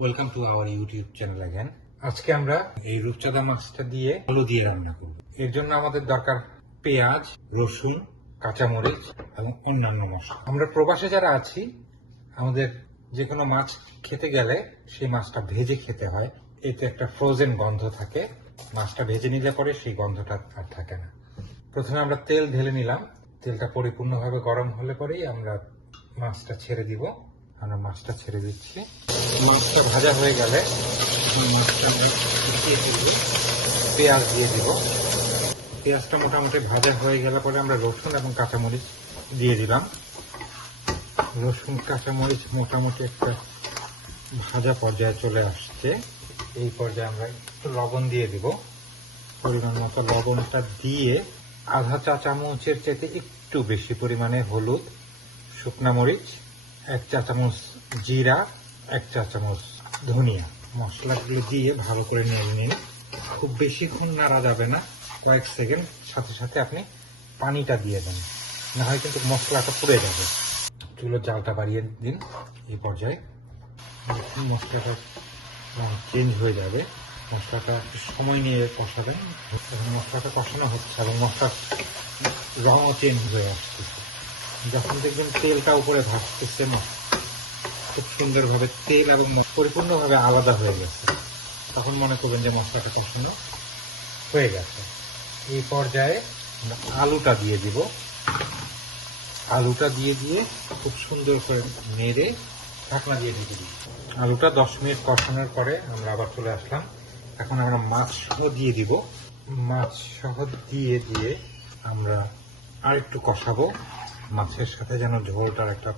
Welcome to our YouTube channel again. আজকে আমরা এই রূপচাঁদা মাছটা দিয়ে আলু দিয়ে রান্না করব। এর জন্য আমাদের দরকার পেঁয়াজ, রসুন, কাঁচামরিচ এবং অন্যান্য মশলা। আমরা প্রবাসে যারা আছি, আমাদের যে কোনো মাছ খেতে গেলে সেই মাছটা ভেজে খেতে হয়। এতে একটা ফ্রোজেন গন্ধ থাকে, মাছটা ভেজে নিলে পরে সেই গন্ধটা আর থাকে না। প্রথমে আমরা তেল ঢেলে নিলাম। তেলটা পরিপূর্ণভাবে গরম হলে পরেই আমরা মাছটা ছেড়ে দিব। আমরা মাছটা ছেড়ে দিচ্ছি। মাছটা ভাজা হয়ে গেলে মাছটা আমরা দিয়ে দিব, পেঁয়াজ দিয়ে দিব। পেঁয়াজটা মোটামুটি ভাজা হয়ে গেলে পরে আমরা রসুন এবং কাঁচামরিচ দিয়ে দিলাম। রসুন কাঁচামরিচ মোটামুটি একটা ভাজা পর্যায়ে চলে আসছে। এই পর্যায়ে আমরা একটু লবণ দিয়ে দিব, পরিমাণ মতো লবণটা দিয়ে আধা চা চামচের চাইতে একটু বেশি পরিমাণে হলুদ, শুকনা মরিচ, 1 চা চামচ জিরা, 1 চা চামচ ধনিয়া, মশলাগুলো দিয়ে ভালো করে নেড়ে নিন। খুব বেশিক্ষণ নাড়া যাবে না, কয়েক সেকেন্ড, সাথে সাথে আপনি পানিটা দিয়ে দেন, না হয় কিন্তু মশলাটা পুড়ে যাবে। চুলোর জালটা বাড়িয়ে দিন। এই পর্যায়ে মশলাটা চেঞ্জ হয়ে যাবে। মশলাটা একটু সময় নিয়ে কষাবেন। মশলাটা কষানো হচ্ছে এবং মশলার রঙও চেঞ্জ হয়ে আসতেছে। যখন দেখবেন তেলটা উপরে ভাসতেছে, খুব সুন্দরভাবে তেল এবং পরিপূর্ণভাবে আলাদা হয়ে গেছে, তখন মনে করবেন যে মশলাটা কষানো হয়ে গেছে। এই পর্যায়ে আমরা আলুটা দিয়ে দিব। আলুটা দিয়ে খুব সুন্দর করে নেড়ে ঢাকনা দিয়ে দিতে দিই। আলুটা 10 মিনিট কষানোর পরে আমরা আবার চলে আসলাম। এখন আমরা মাছ সহ দিয়ে দিব। মাছ সহ দিয়ে আমরা আর একটু কষাবো। মাছের সাথে যেন ঝোলটার একটা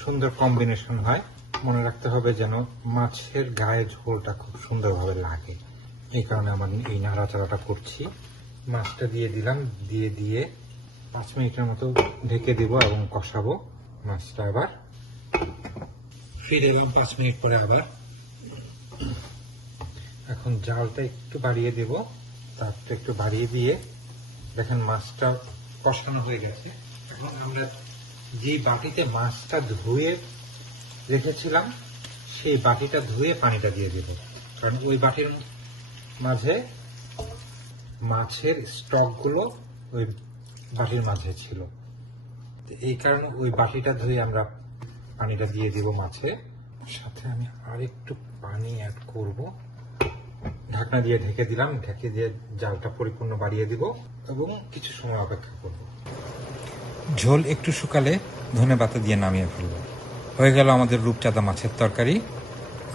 সুন্দর কম্বিনেশন হয়। মনে রাখতে হবে যেন মাছের গায়ে ঝোলটা খুব সুন্দরভাবে লাগে। এই কারণে আমরা এই নাড়াচাড়াটা করছি। মাছটা দিয়ে দিলাম, দিয়ে 5 মিনিটের মতো ঢেকে দিব এবং কষাবো। মাছটা আবার ফিরে এলাম 5 মিনিট পরে আবার। এখন জালটা একটু বাড়িয়ে দেব, তারপর একটু বাড়িয়ে দিয়ে দেখেন মাছটা কষানো হয়ে গেছে। এখন আমরা যে বাটিতে মাছটা ধুয়ে রেখেছিলাম সেই বাটিটা ধুয়ে পানিটা দিয়ে দেব, কারণ ওই বাটির মাঝে মাছের স্টকগুলো ওই বাটির মাঝে ছিল। এই কারণে ওই বাটিটা ধুয়ে আমরা পানিটা দিয়ে দিব মাছে। সাথে আমি আরেকটু পানি অ্যাড করব। ঢাকনা দিয়ে ঢেকে দিলাম। ঢেকে দিয়ে জালটা পরিপূর্ণ বাড়িয়ে দিব এবং কিছু সময় অপেক্ষা করব। ঝোল একটু শুকালে ধনেপাতা দিয়ে নামিয়ে ফেলব। হয়ে গেল আমাদের রূপচাঁদা মাছের তরকারি।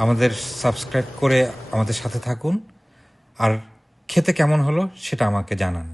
আমাদের সাবস্ক্রাইব করে আমাদের সাথে থাকুন, আর খেতে কেমন হলো সেটা আমাকে জানান।